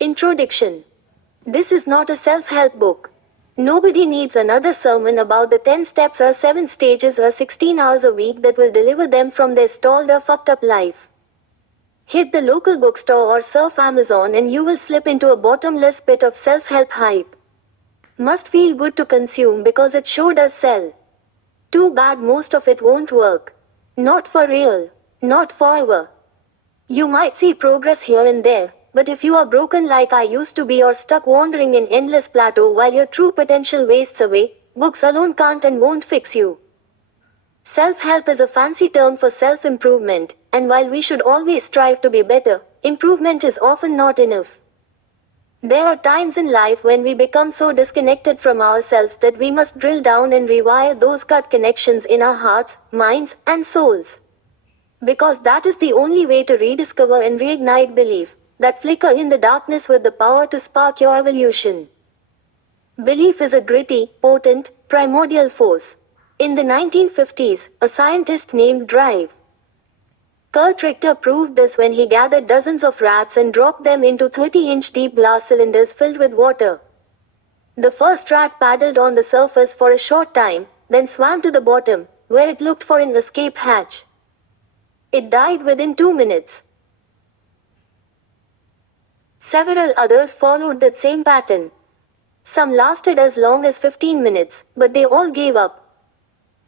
Introduction. This is not a self-help book. Nobody needs another sermon about the 10 steps or 7 stages or 16 hours a week that will deliver them from their stalled or fucked up life. Hit the local bookstore or surf Amazon and you will slip into a bottomless pit of self-help hype. Must feel good to consume because it sure does sell. Too bad most of it won't work. Not for real. Not forever. You might see progress here and there, but if you are broken like I used to be or stuck wandering in endless plateau while your true potential wastes away, books alone can't and won't fix you. Self-help is a fancy term for self-improvement, and while we should always strive to be better, improvement is often not enough. There are times in life when we become so disconnected from ourselves that we must drill down and rewire those gut connections in our hearts, minds, and souls. Because that is the only way to rediscover and reignite belief, that flicker in the darkness with the power to spark your evolution. Belief is a gritty, potent, primordial force. In the 1950s, a scientist named Drive Kurt Richter proved this when he gathered dozens of rats and dropped them into 30-inch deep glass cylinders filled with water. The first rat paddled on the surface for a short time, then swam to the bottom, where it looked for an escape hatch. It died within 2 minutes. Several others followed that same pattern. Some lasted as long as 15 minutes, but they all gave up.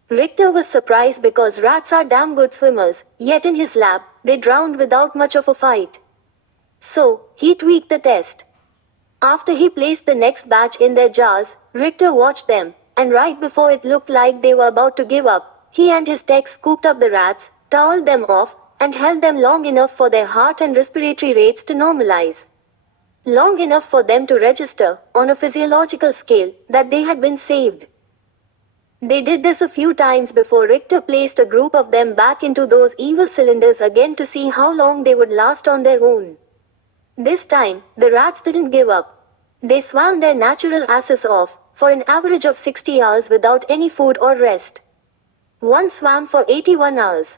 Richter was surprised because rats are damn good swimmers, yet in his lab, they drowned without much of a fight. So, he tweaked the test. After he placed the next batch in their jars, Richter watched them, and right before it looked like they were about to give up, he and his tech scooped up the rats, toweled them off, and held them long enough for their heart and respiratory rates to normalize. Long enough for them to register, on a physiological scale, that they had been saved. They did this a few times before Richter placed a group of them back into those evil cylinders again to see how long they would last on their own. This time, the rats didn't give up. They swam their natural asses off, for an average of 60 hours without any food or rest. One swam for 81 hours.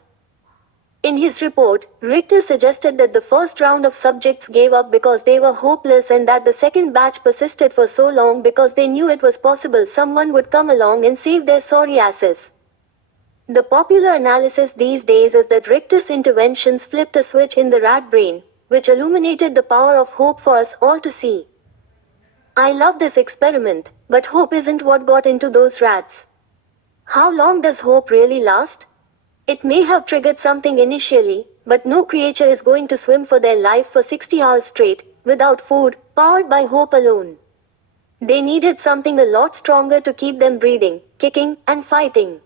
In his report, Richter suggested that the first round of subjects gave up because they were hopeless and that the second batch persisted for so long because they knew it was possible someone would come along and save their sorry asses. The popular analysis these days is that Richter's interventions flipped a switch in the rat brain, which illuminated the power of hope for us all to see. I love this experiment, but hope isn't what got into those rats. How long does hope really last? It may have triggered something initially, but no creature is going to swim for their life for 60 hours straight, without food, powered by hope alone. They needed something a lot stronger to keep them breathing, kicking, and fighting.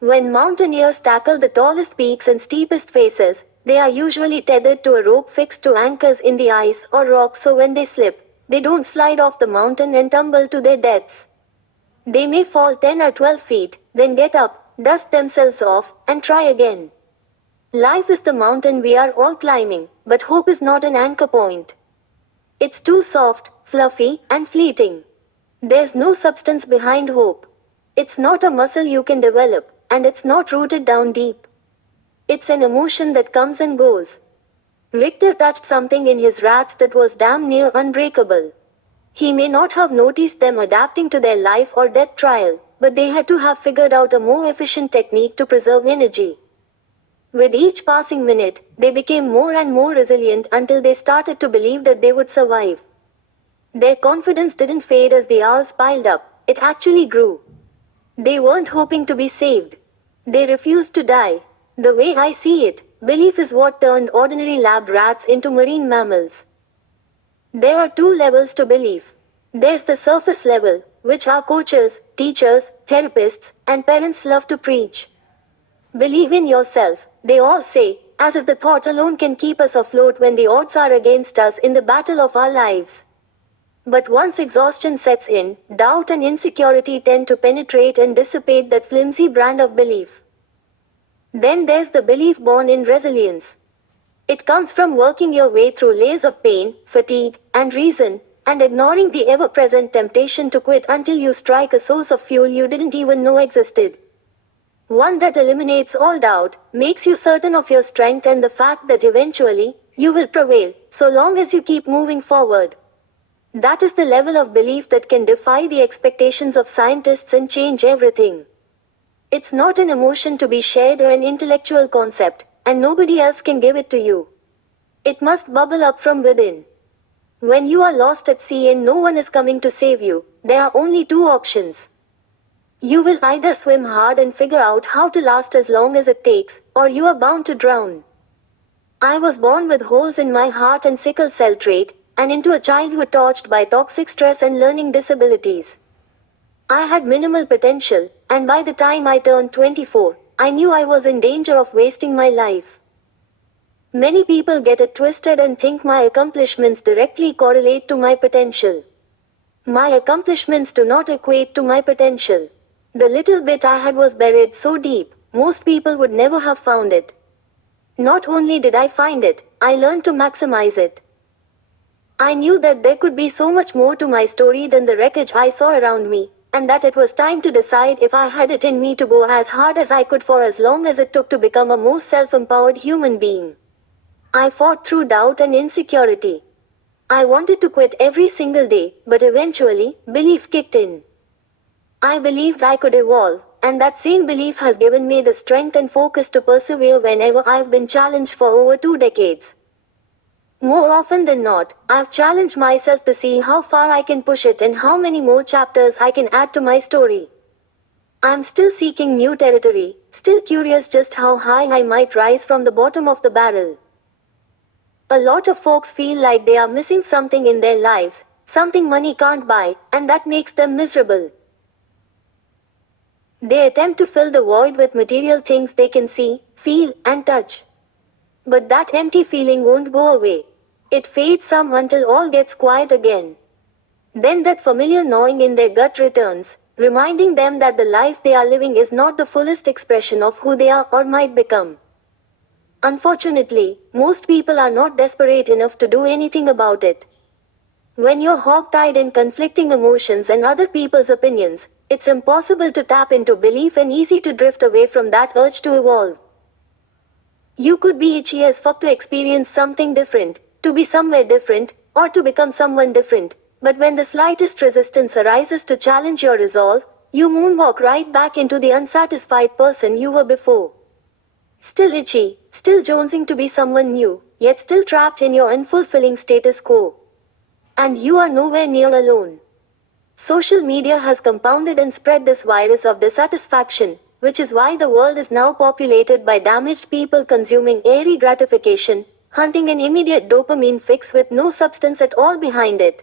When mountaineers tackle the tallest peaks and steepest faces, they are usually tethered to a rope fixed to anchors in the ice or rock so when they slip, they don't slide off the mountain and tumble to their deaths. They may fall 10 or 12 feet, then get up, dust themselves off, and try again. Life is the mountain we are all climbing, but hope is not an anchor point. It's too soft, fluffy, and fleeting. There's no substance behind hope. It's not a muscle you can develop, and it's not rooted down deep. It's an emotion that comes and goes. Richter touched something in his rats that was damn near unbreakable. He may not have noticed them adapting to their life or death trial, but they had to have figured out a more efficient technique to preserve energy. With each passing minute, they became more and more resilient until they started to believe that they would survive. Their confidence didn't fade as the hours piled up, it actually grew. They weren't hoping to be saved. They refused to die. The way I see it, belief is what turned ordinary lab rats into marine mammals. There are 2 levels to belief. There's the surface level, which our coaches, teachers, therapists, and parents love to preach. Believe in yourself, they all say, as if the thought alone can keep us afloat when the odds are against us in the battle of our lives. But once exhaustion sets in, doubt and insecurity tend to penetrate and dissipate that flimsy brand of belief. Then there's the belief born in resilience. It comes from working your way through layers of pain, fatigue, and reason, and ignoring the ever-present temptation to quit until you strike a source of fuel you didn't even know existed. One that eliminates all doubt, makes you certain of your strength and the fact that eventually, You will prevail, so long as you keep moving forward. That is the level of belief that can defy the expectations of scientists and change everything. It's not an emotion to be shared or an intellectual concept, and nobody else can give it to you. It must bubble up from within. When you are lost at sea and no one is coming to save you, there are only two options. You will either swim hard and figure out how to last as long as it takes, or you are bound to drown. I was born with holes in my heart and sickle cell trait, and into a childhood torched by toxic stress and learning disabilities. I had minimal potential, and by the time I turned 24, I knew I was in danger of wasting my life. Many people get it twisted and think my accomplishments directly correlate to my potential. My accomplishments do not equate to my potential. The little bit I had was buried so deep, most people would never have found it. Not only did I find it, I learned to maximize it. I knew that there could be so much more to my story than the wreckage I saw around me, and that it was time to decide if I had it in me to go as hard as I could for as long as it took to become a more self-empowered human being. I fought through doubt and insecurity. I wanted to quit every single day, but eventually, belief kicked in. I believed I could evolve, and that same belief has given me the strength and focus to persevere whenever I've been challenged for over 2 decades. More often than not, I've challenged myself to see how far I can push it and how many more chapters I can add to my story. I'm still seeking new territory, still curious just how high I might rise from the bottom of the barrel. A lot of folks feel like they are missing something in their lives, something money can't buy, and that makes them miserable. They attempt to fill the void with material things they can see, feel, and touch. But that empty feeling won't go away. It fades some until all gets quiet again. Then that familiar gnawing in their gut returns, reminding them that the life they are living is not the fullest expression of who they are or might become. Unfortunately, most people are not desperate enough to do anything about it. When you're hog-tied in conflicting emotions and other people's opinions, it's impossible to tap into belief and easy to drift away from that urge to evolve. You could be itchy as fuck to experience something different, to be somewhere different, or to become someone different, but when the slightest resistance arises to challenge your resolve, you moonwalk right back into the unsatisfied person you were before. Still itchy, still jonesing to be someone new, yet still trapped in your unfulfilling status quo. And you are nowhere near alone. Social media has compounded and spread this virus of dissatisfaction, which is why the world is now populated by damaged people consuming airy gratification, hunting an immediate dopamine fix with no substance at all behind it.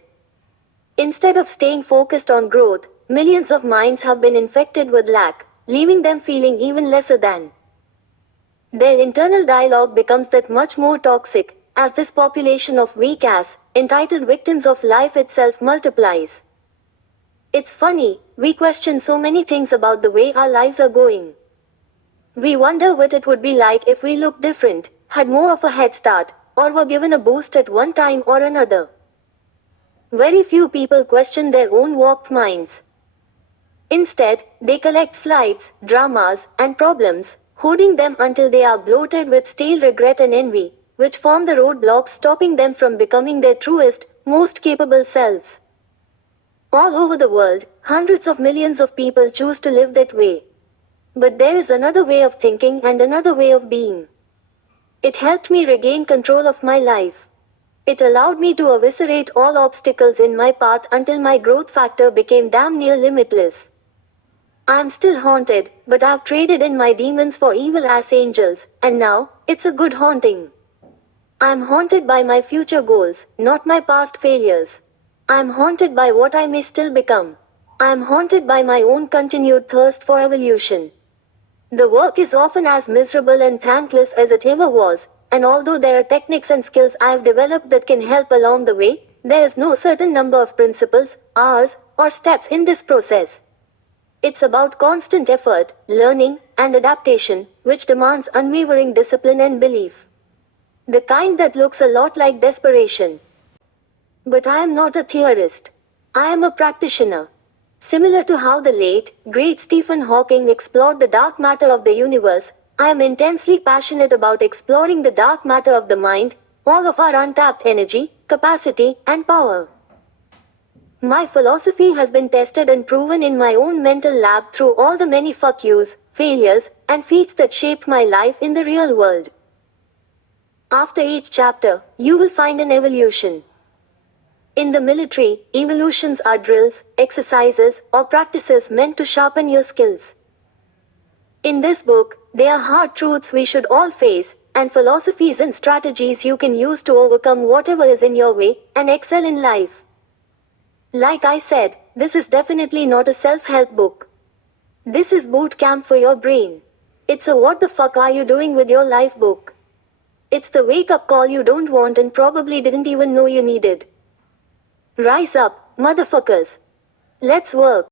Instead of staying focused on growth, millions of minds have been infected with lack, leaving them feeling even lesser than. Their internal dialogue becomes that much more toxic, as this population of weak-ass, entitled victims of life itself multiplies. It's funny, we question so many things about the way our lives are going. We wonder what it would be like if we looked different, had more of a head start, or were given a boost at one time or another. Very few people question their own warped minds. Instead, they collect slides, dramas, and problems, hoarding them until they are bloated with stale regret and envy, which form the roadblocks stopping them from becoming their truest, most capable selves. All over the world, hundreds of millions of people choose to live that way. But there is another way of thinking and another way of being. It helped me regain control of my life. It allowed me to eviscerate all obstacles in my path until my growth factor became damn near limitless. I am still haunted, but I've traded in my demons for evil-ass angels, and now, it's a good haunting. I am haunted by my future goals, not my past failures. I am haunted by what I may still become. I am haunted by my own continued thirst for evolution. The work is often as miserable and thankless as it ever was, and although there are techniques and skills I have developed that can help along the way, there is no certain number of principles, hours, or steps in this process. It's about constant effort, learning, and adaptation, which demands unwavering discipline and belief. The kind that looks a lot like desperation. But I am not a theorist. I am a practitioner. Similar to how the late, great Stephen Hawking explored the dark matter of the universe, I am intensely passionate about exploring the dark matter of the mind, all of our untapped energy, capacity, and power. My philosophy has been tested and proven in my own mental lab through all the many fuck yous, failures, and feats that shaped my life in the real world. After each chapter, you will find an evolution. In the military, evolutions are drills, exercises, or practices meant to sharpen your skills. In this book, they are hard truths we should all face, and philosophies and strategies you can use to overcome whatever is in your way and excel in life. Like I said, this is definitely not a self-help book. This is boot camp for your brain. It's a what the fuck are you doing with your life book. It's the wake-up call you don't want and probably didn't even know you needed. Rise up, motherfuckers. Let's work.